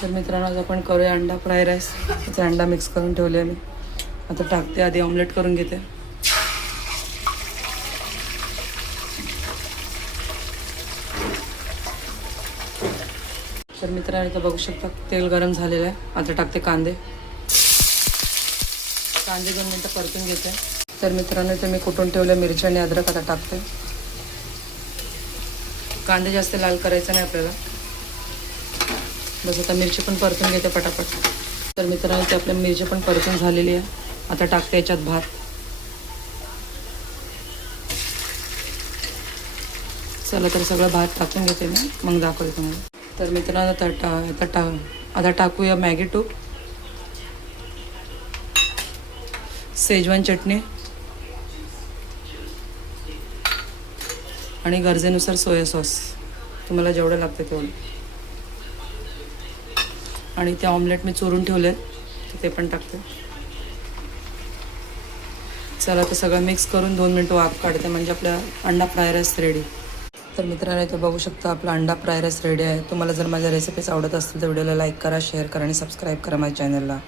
तर मित्रांनो आज आपण करूया अंडा फ्राय राईस. त्याचा अंडा मिक्स करून ठेवले मी. आता टाकते, आधी ऑमलेट करून घेते. तर मित्रांनो इथं बघू शकता तेल गरम झालेलं आहे. आता टाकते कांदे. कांदे 2 मिनटं परतून घेते. तर मित्रांनो इथे मी कुटून ठेवले मिरची आणि अद्रक आता टाकते. कांदे जास्त लाल करायचं नाही आपल्याला. बस आता मिरची पण परतून घेते पटापट. तर मित्रांनो इथे आपल्या मिरची पण परतून झालेली आहे. आता टाकते याच्यात भात. चला तर सगळं भात टाकून घेते मी, मग दाखवते तुम्हाला. तर मित्रांनो आता टाकूया मॅगी टूब, शेजवान चटणी आणि गरजेनुसार सोया सॉस, तुम्हाला जेवढं लागतं तेवढं. आणि ते ऑमलेट मी चुरून ठेवले ते पण टाकते. चला तर सगळं मिक्स करून 2 मिनटं वाफ काढते, म्हणजे आपला अंडा फ्राय राईस रेडी. तर मित्रांनो इथे बघू शकता आपला अंडा फ्राय राईस रेडी आहे. तुम्हाला जर माझ्या रेसिपीज आवडत असतील तर व्हिडिओला लाईक करा, शेअर करा आणि सबस्क्राईब करा माझ्या चॅनलला.